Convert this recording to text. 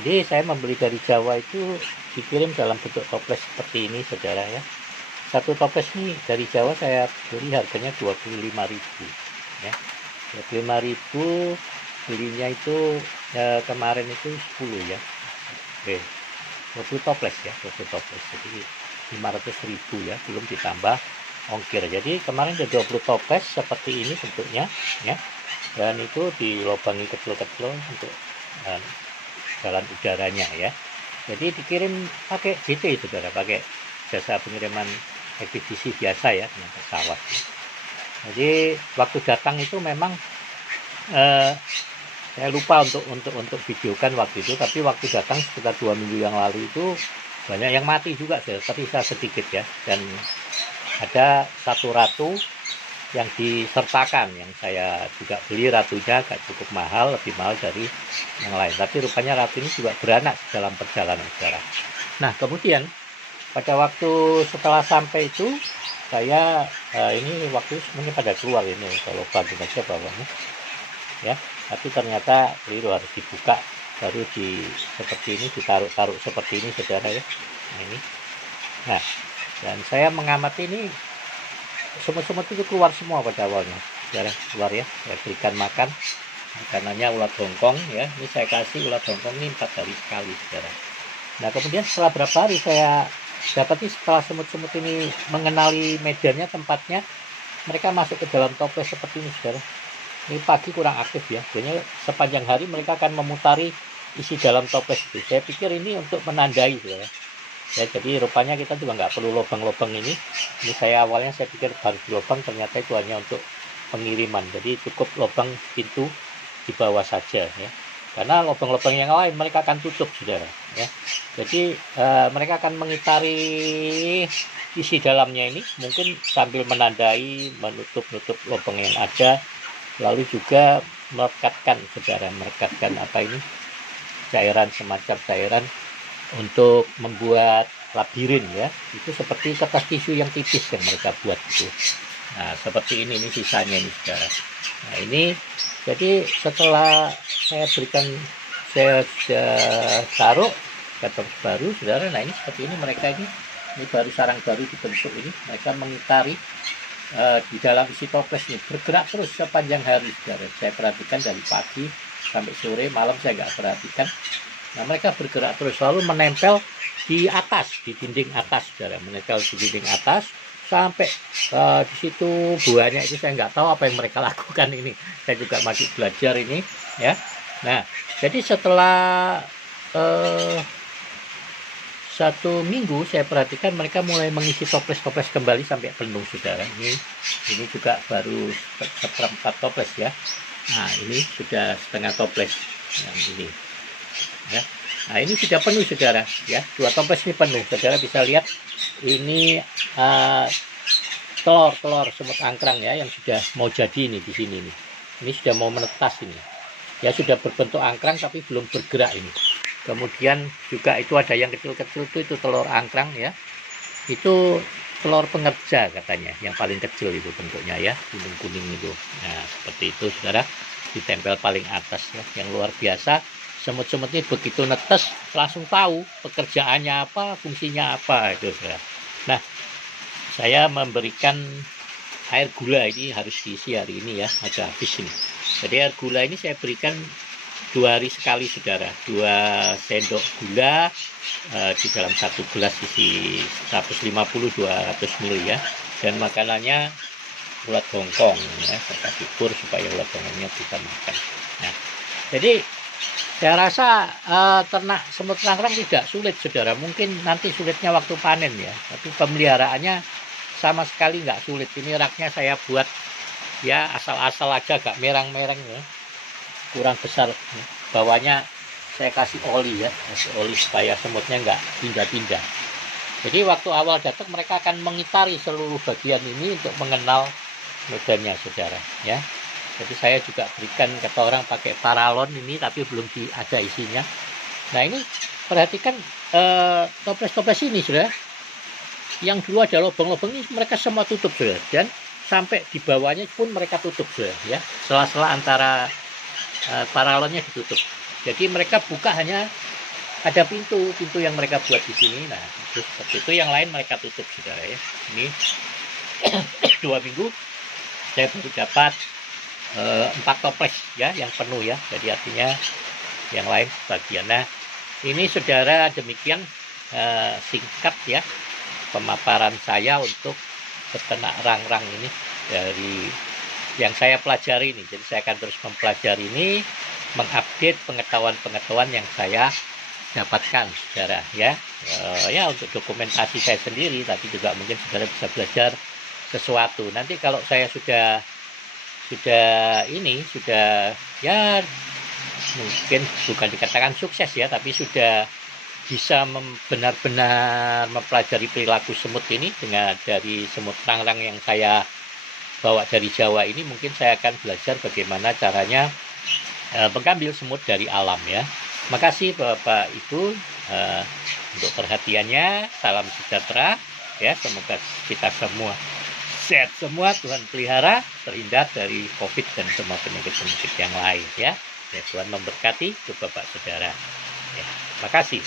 Jadi saya membeli dari Jawa itu dikirim dalam bentuk toples seperti ini, saudara ya. Satu toples ini dari Jawa saya beli harganya 25.000 ya. 25.000, belinya itu kemarin itu 10 ya. Oke. 20 toples ya, 20 toples. Jadi 500.000 ya, belum ditambah ongkir. Jadi kemarin ada 20 toples seperti ini bentuknya ya. Dan itu dilobangi kecil-kecil untuk jalan udaranya ya. Jadi dikirim pakai JT, saudara, pakai jasa pengiriman ekspedisi biasa ya, dengan pesawat. Jadi waktu datang itu memang saya lupa untuk videokan waktu itu, tapi waktu datang sekitar 2 minggu yang lalu itu banyak yang mati juga, tersisa sedikit ya. Dan ada satu ratu yang disertakan, yang saya juga beli, ratunya agak cukup mahal, lebih mahal dari yang lain. Tapi rupanya ratu ini juga beranak dalam perjalanan, saudara. Nah, kemudian pada waktu setelah sampai itu, saya ini waktu semuanya pada keluar ini, kalau bagi aja bawahnya ya. Tapi ternyata keliru, harus dibuka, baru seperti ini, ditaruh-taruh seperti ini, saudara ya. Nah, ini. Nah, dan saya mengamati ini, semut-semut itu keluar semua pada awalnya, saudara, keluar ya. Saya berikan makan, makanannya ulat hongkong ya. Ini saya kasih ulat hongkong ini 4 hari sekali, saudara. Nah, kemudian setelah berapa hari saya dapati, setelah semut-semut ini mengenali medannya, tempatnya, mereka masuk ke dalam toples seperti ini, saudara. Ini pagi kurang aktif ya, biasanya sepanjang hari mereka akan memutari isi dalam toples itu. Saya pikir ini untuk menandai, saudara. Ya, jadi rupanya kita juga nggak perlu lubang-lubang ini. Ini saya awalnya saya pikir harus lubang, ternyata itu hanya untuk pengiriman. Jadi cukup lubang pintu di bawah saja ya. Karena lubang-lubang yang lain mereka akan tutup, saudara ya. Jadi mereka akan mengitari isi dalamnya ini, mungkin sambil menandai, menutup lubang yang ada, lalu juga merekatkan, saudara, merekatkan apa ini, cairan, semacam cairan untuk membuat labirin ya. Itu seperti kertas tisu yang tipis yang mereka buat itu. Nah, seperti ini sisanya ini, saudara. Nah, ini jadi setelah saya berikan, saya taruh karton baru, saudara. Nah, ini seperti ini mereka ini baru sarang baru dibentuk ini. Mereka mengitari di dalam isi toples ini, bergerak terus sepanjang hari, saudara. Saya perhatikan dari pagi sampai sore, malam saya nggak perhatikan. Nah, mereka bergerak terus, lalu menempel di atas, di dinding atas, saudara. Menempel di dinding atas sampai di situ buahnya itu saya nggak tahu apa yang mereka lakukan ini. Saya juga masih belajar ini ya. Nah, jadi setelah 1 minggu saya perhatikan mereka mulai mengisi toples-toples kembali sampai penuh, saudara. Ini juga baru seperempat toples ya. Nah, ini sudah setengah toples yang ini ya. Nah, ini sudah penuh, saudara ya. 2 toples ini penuh, saudara bisa lihat ini telur semut angkrang ya, yang sudah mau jadi ini di sini nih. Ini sudah mau menetas ini ya, sudah berbentuk angkrang tapi belum bergerak ini. Kemudian juga itu ada yang kecil-kecil itu telur angkrang ya. Itu telur pengerja katanya, yang paling kecil itu bentuknya ya, kuning-kuning itu. Nah, seperti itu, saudara, ditempel paling atas ya. Yang luar biasa, semut-semut ini begitu netes langsung tahu pekerjaannya apa, fungsinya apa itu, saudara. Nah, saya memberikan air gula, ini harus diisi hari ini ya, ada habis ini. Jadi air gula ini saya berikan 2 hari sekali, saudara. 2 sendok gula di dalam 1 gelas isi 150-200 ml ya. Dan makanannya ulat hongkong ya, saya kasih pur supaya ulat hongkongnya bisa makan. Nah, jadi saya rasa ternak semut angkrang tidak sulit, saudara. Mungkin nanti sulitnya waktu panen ya, tapi pemeliharaannya sama sekali nggak sulit. Ini raknya saya buat ya asal-asal aja, agak merang-merang ya, kurang besar. Bawahnya saya kasih oli ya, kasih oli supaya semutnya nggak pindah-pindah. Jadi waktu awal datang mereka akan mengitari seluruh bagian ini untuk mengenal medannya, saudara ya. Jadi saya juga berikan, kata orang, pakai paralon ini, tapi belum ada isinya. Nah, ini perhatikan toples-toples ini, saudara. Yang dulu ada lubang-lubang ini mereka semua tutup, saudara. Dan sampai di bawahnya pun mereka tutup, saudara ya. Sela-sela antara paralonnya ditutup. Jadi mereka buka hanya ada pintu yang mereka buat di sini. Nah, itu seperti itu. Yang lain mereka tutup, saudara ya. Ini 2 minggu saya baru dapat 4 toples ya yang penuh ya. Jadi artinya yang lain sebagian. Nah, ini saudara, demikian singkat ya pemaparan saya untuk peternak rang-rang ini dari yang saya pelajari ini. Jadi saya akan terus mempelajari ini, mengupdate pengetahuan-pengetahuan yang saya dapatkan, saudara ya. Ya untuk dokumentasi saya sendiri, tapi juga mungkin saudara bisa belajar sesuatu. Nanti kalau saya sudah ya mungkin bukan dikatakan sukses ya, tapi sudah bisa benar-benar mempelajari perilaku semut ini dari semut rang-rang yang saya bawa dari Jawa ini, mungkin saya akan belajar bagaimana caranya mengambil semut dari alam ya. Makasih Bapak Ibu untuk perhatiannya. Salam sejahtera ya, semoga kita semua sehat semua, Tuhan pelihara, terhindar dari COVID dan semua penyakit-penyakit yang lain ya. Ya, Tuhan memberkati ke Bapak Saudara. Ya, makasih.